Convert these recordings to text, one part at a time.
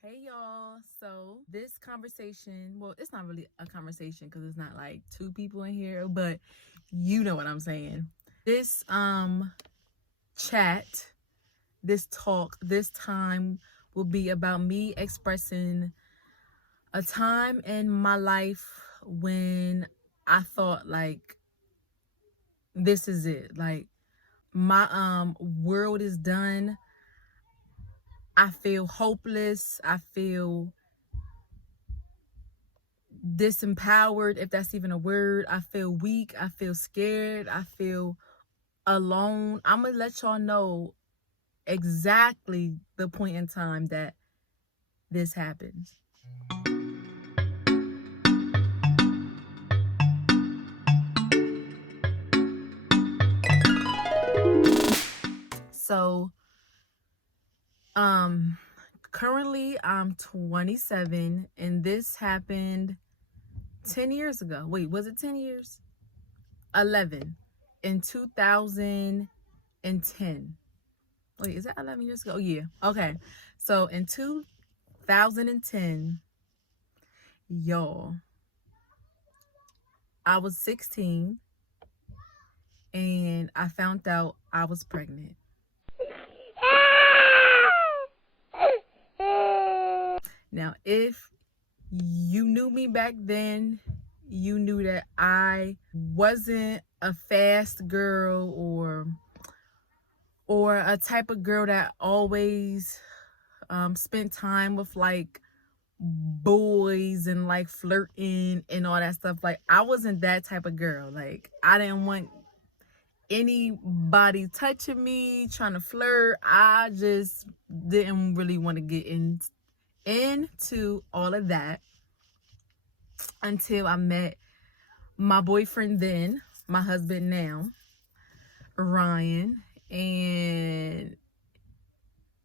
Hey y'all. So this conversation, well, it's not really a conversation because it's not like two people in here, but you know what I'm saying. This chat, this talk, this time will be about me expressing a time in my life when I thought like this is it. Like my world is done. I feel hopeless. I feel disempowered, if that's even a word. I feel weak. I feel scared. I feel alone. I'm going to let y'all know exactly the point in time that this happens. So, um, currently I'm 27 and this happened 10 years ago. Wait, was it 10 years? 11 in 2010. Wait, is that 11 years ago? Oh, yeah. Okay. So in 2010, y'all, I was 16 and I found out I was pregnant. Now, if you knew me back then, you knew that I wasn't a fast girl or a type of girl that always spent time with like boys and like flirting and all that stuff. Like I wasn't that type of girl. Like I didn't want anybody touching me, trying to flirt. I just didn't really want to get into all of that until I met my boyfriend then, my husband now, Ryan, and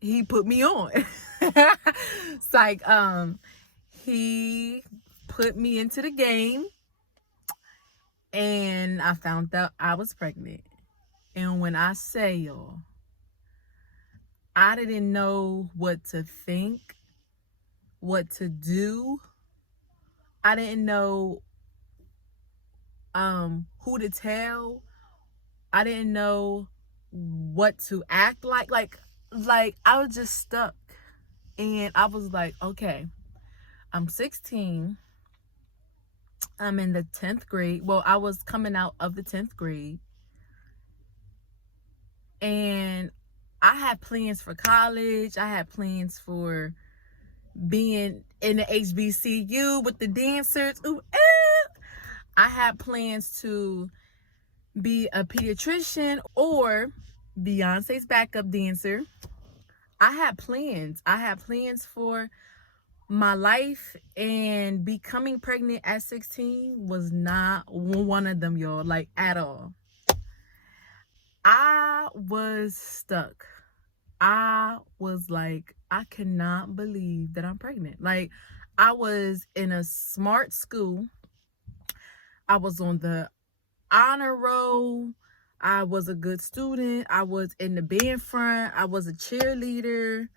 he put me on. It's like he put me into the game and I found out I was pregnant. And when I say y'all, I didn't know what to think, what to do. I didn't know who to tell. I didn't know what to act like. Like I was just stuck. And I was like, okay, I'm 16. I'm in the 10th grade. Well, I was coming out of the 10th grade. And I had plans for college. I had plans for being in the HBCU with the dancers. Ooh, I had plans to be a pediatrician or Beyonce's backup dancer. I had plans. I had plans for my life, and becoming pregnant at 16 was not one of them, y'all, like at all. I was stuck. I was like, I cannot believe that I'm pregnant. Like, I was in a smart school. I was on the honor roll. I was a good student. I was in the band front. I was a cheerleader.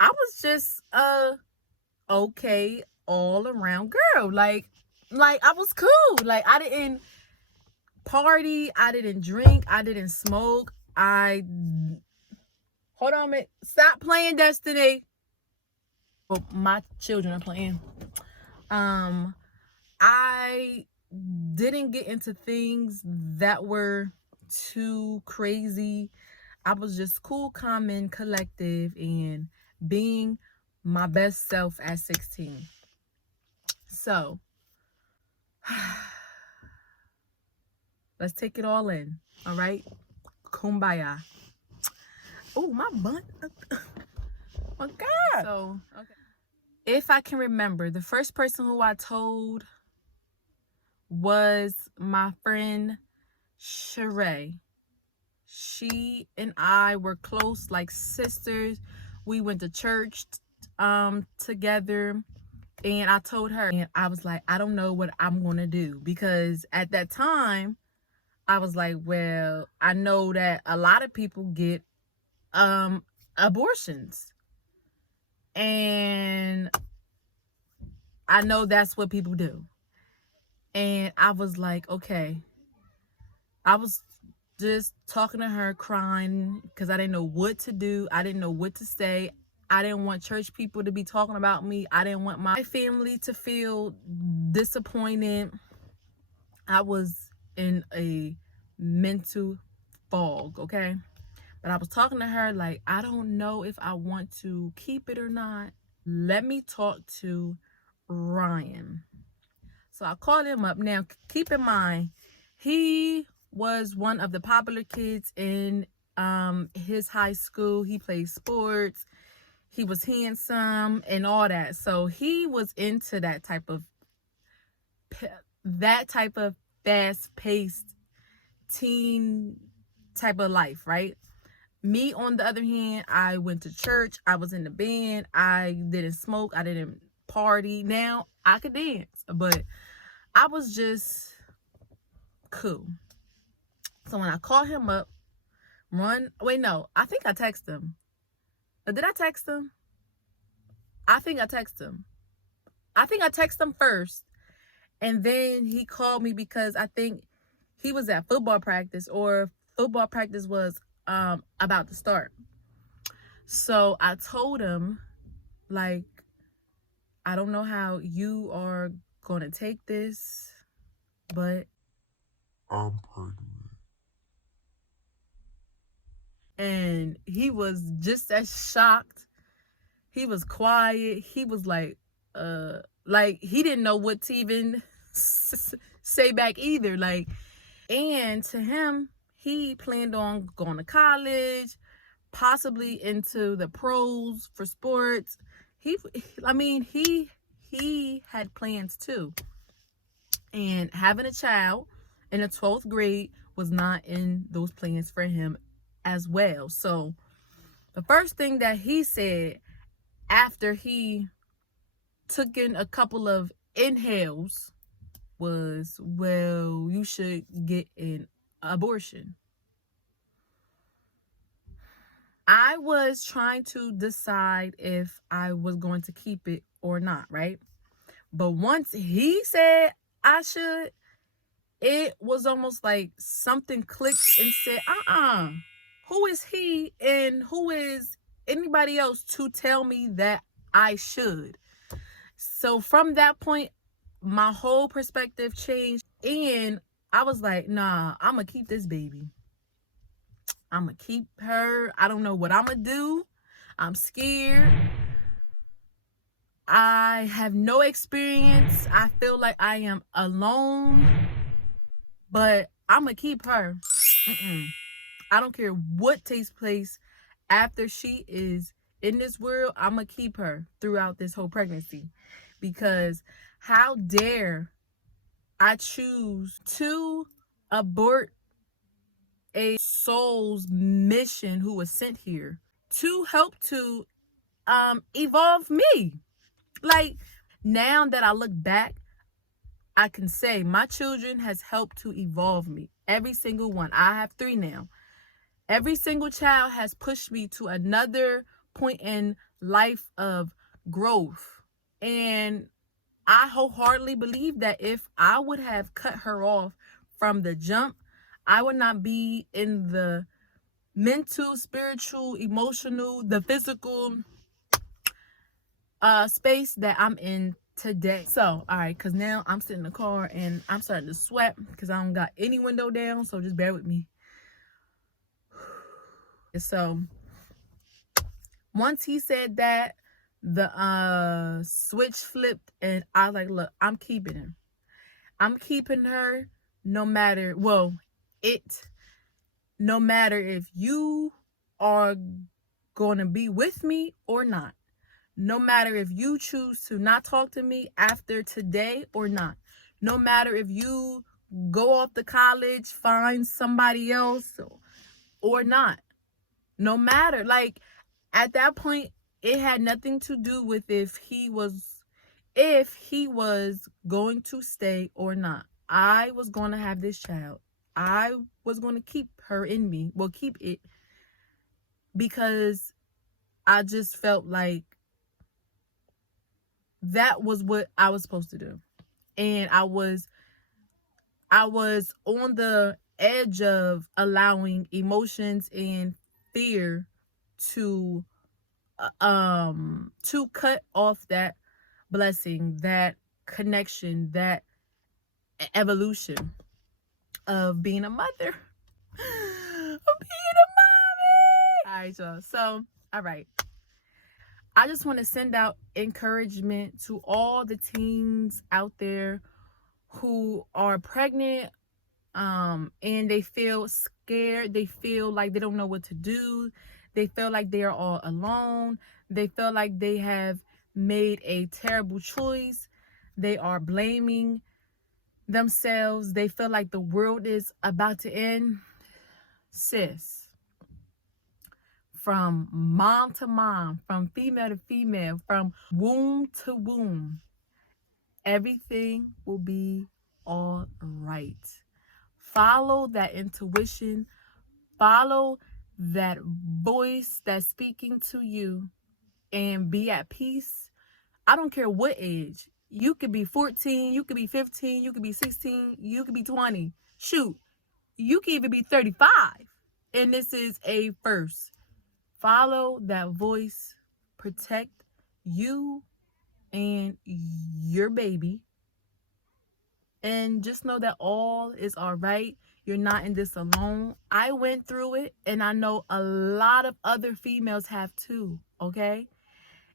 I was just a okay all around girl. Like I was cool. Like I didn't party. I didn't drink. I didn't smoke. I hold on a minute. Stop playing Destiny. Well, my children are playing. I didn't get into things that were too crazy. I was just cool, calm, and collective and being my best self at 16. So let's take it all in. All right. Kumbaya. Oh, my butt. Oh, God. So, okay. If I can remember, the first person who I told was my friend Sheree. She and I were close, like sisters. We went to church together, and I told her, and I was like, I don't know what I'm gonna do, because at that time I was like, well, I know that a lot of people get abortions, and I know that's what people do. And I was like, okay. I was just talking to her, crying because I didn't know what to do. I didn't know what to say. I didn't want church people to be talking about me. I didn't want my family to feel disappointed. I was in a mental fog, okay? But I was talking to her like, I don't know if I want to keep it or not. Let me talk to Ryan. So I called him up. Now, keep in mind, he was one of the popular kids in his high school. He played sports. He was handsome and all that. So he was into that type of fast-paced teen type of life, right? Me, on the other hand, I went to church. I was in the band. I didn't smoke. I didn't party. Now I could dance, but I was just cool. So when I called him up, I think I texted him. Did I text him? I think I texted him. I think I texted him first, and then he called me because I think he was at football practice, or football practice was about to start. So I told him, like, I don't know how you are gonna take this, but I'm pregnant. and he was just as shocked. He was quiet. He was like he didn't know what to even say back either. Like, and to him, he planned on going to college, possibly into the pros for sports. He, I mean, he had plans too. And having a child in the 12th grade was not in those plans for him as well. So the first thing that he said after he took in a couple of inhales was, well, you should get an abortion. I was trying to decide if I was going to keep it or not, right? But once he said I should, it was almost like something clicked and said, who is he and who is anybody else to tell me that I should? So from that point, my whole perspective changed, and I was like, nah, I'm gonna keep this baby. I'm gonna keep her. I don't know what I'm gonna do. I'm scared. I have no experience. I feel like I am alone, but I'm gonna keep her. I don't care what takes place after she is in this world. I'm gonna keep her throughout this whole pregnancy, because how dare I choose to abort a soul's mission who was sent here to help to evolve me. Like, now that I look back, I can say my children has helped to evolve me. Every single one. I have 3 now. Every single child has pushed me to another point in life of growth. And I wholeheartedly believe that if I would have cut her off from the jump, I would not be in the mental, spiritual, emotional, the physical space that I'm in today. So, all right, because now I'm sitting in the car and I'm starting to sweat because I don't got any window down. So just bear with me. So once he said that, the switch flipped, and I was like, look, I'm keeping him. I'm keeping her no matter, no matter if you are going to be with me or not. No matter if you choose to not talk to me after today or not. No matter if you go off to college, find somebody else or not. No matter, like, at that point, it had nothing to do with if he was going to stay or not. I was going to have this child. I was going to keep her in me. Well, keep it, because I just felt like that was what I was supposed to do. And I was on the edge of allowing emotions and fear to to cut off that blessing, that connection, that evolution of being a mother. Of being a mommy. All right, y'all. So, all right. I just want to send out encouragement to all the teens out there who are pregnant, and they feel scared, they feel like they don't know what to do, they feel like they are all alone, they feel like they have made a terrible choice, they are blaming themselves, they feel like the world is about to end. Sis, from mom to mom, from female to female, from womb to womb, everything will be all right. Follow that intuition, follow that voice that's speaking to you, and be at peace. I don't care what age. You could be 14, you could be 15, you could be 16, you could be 20. Shoot, you could even be 35. And this is a first. Follow that voice. Protect you and your baby. And just know that all is all right. You're not in this alone. I went through it, and I know a lot of other females have too, okay?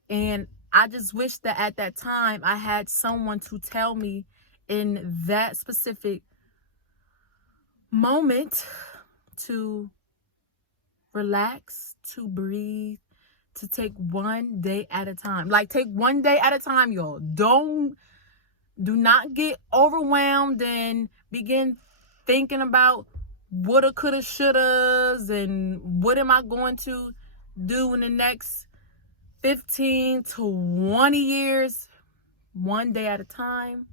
And I just wish that at that time I had someone to tell me in that specific moment to relax, to breathe, to take one day at a time. Like, take one day at a time, y'all. Do not get overwhelmed and begin thinking about woulda, coulda, shouldas, and what am I going to do in the next 15 to 20 years. One day at a time.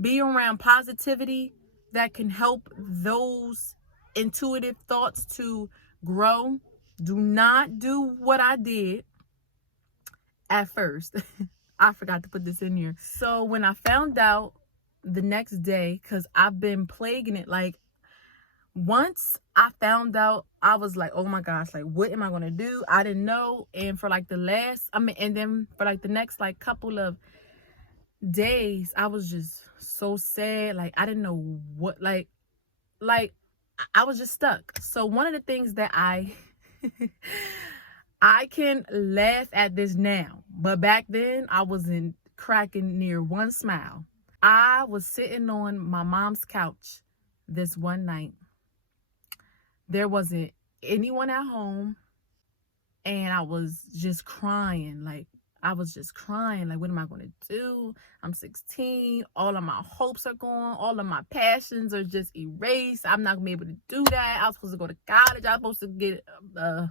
Be around positivity that can help those intuitive thoughts to grow. Do not do what I did at first. I forgot to put this in here. So when I found out the next day, because I've been plaguing it, like, once I found out, I was like, oh my gosh, like, what am I going to do? I didn't know. And for like and then for like the next like couple of days, I was just so sad. Like, I didn't know what, I was just stuck. So one of the things that I can laugh at this now, but back then I wasn't cracking near one smile. I was sitting on my mom's couch this one night. There wasn't anyone at home, and I was just crying. Like, what am I going to do? I'm 16. All of my hopes are gone. All of my passions are just erased. I'm not going to be able to do that. I was supposed to go to college. I was supposed to get, I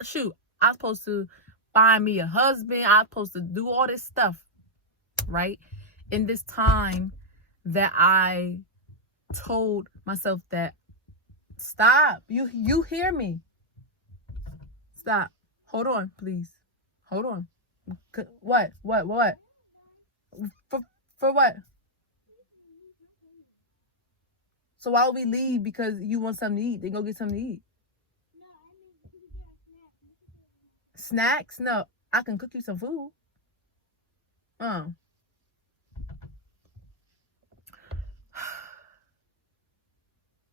was supposed to find me a husband. I was supposed to do all this stuff, right? In this time that I told myself that, stop. You hear me. Stop. Hold on, please. Hold on. What? For what? So why would we leave because you want something to eat? Then go get something to eat. Snacks? No, I can cook you some food.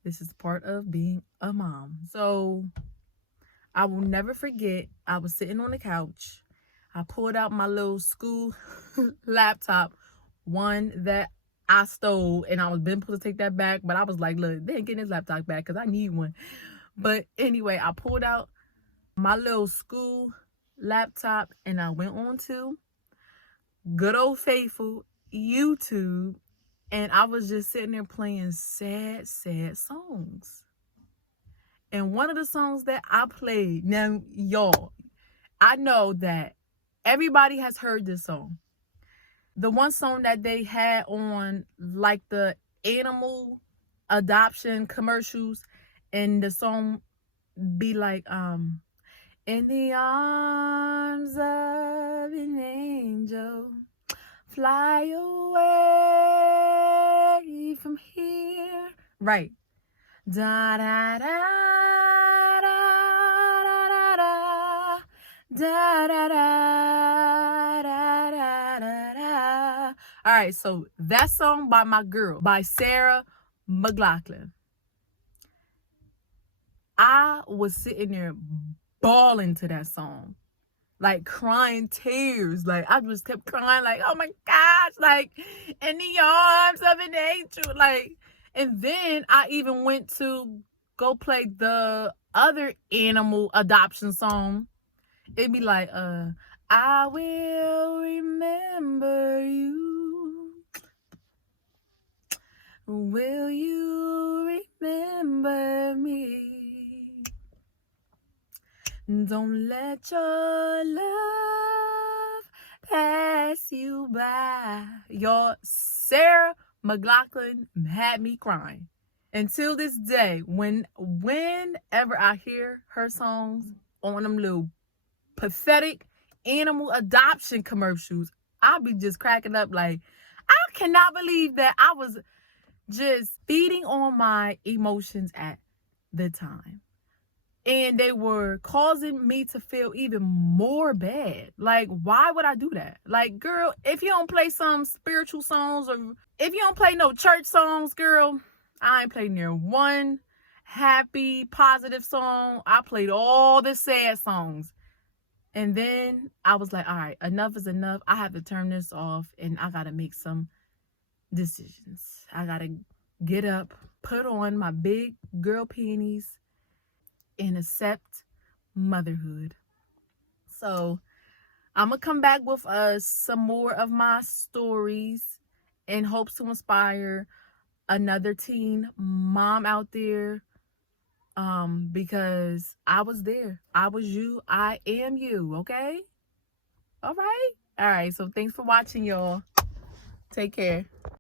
This is part of being a mom. So I will never forget, I was sitting on the couch. I pulled out my little school laptop, one that I stole, and I was been supposed to take that back, but I was like, look, they ain't getting this laptop back because I need one. But anyway, I pulled out my little school laptop, and I went on to good old faithful YouTube, and I was just sitting there playing sad songs. And one of the songs that I played, now y'all, I know that everybody has heard this song. The one song that they had on like the animal adoption commercials, and the song be like, in the arms of an angel, fly away from here. Right. Da da da da da da da da da da da da da. All right, so that song by my girl, by Sarah McLachlan. I was sitting there bawling to that song, like crying tears. Like I just kept crying, like, oh my gosh, like in the arms of an angel. Like, and then I even went to go play the other animal adoption song. It'd be like, I will remember you. Will you remember me? Don't let your love pass you by. Y'all, Sarah McLachlan had me crying. Until this day, whenever I hear her songs on them little pathetic animal adoption commercials, I'll be just cracking up like, I cannot believe that I was just feeding on my emotions at the time. And they were causing me to feel even more bad. Like, why would I do that? Like, girl, if you don't play some spiritual songs, or if you don't play no church songs, girl, I ain't played near one happy, positive song. I played all the sad songs. And then I was like, all right, enough is enough. I have to turn this off and I got to make some decisions. I got to get up, put on my big girl panties, and accept motherhood. So I'm gonna come back with some more of my stories in hopes to inspire another teen mom out there, because I was there. I was you. I am you. Okay. All right. So thanks for watching, y'all. Take care.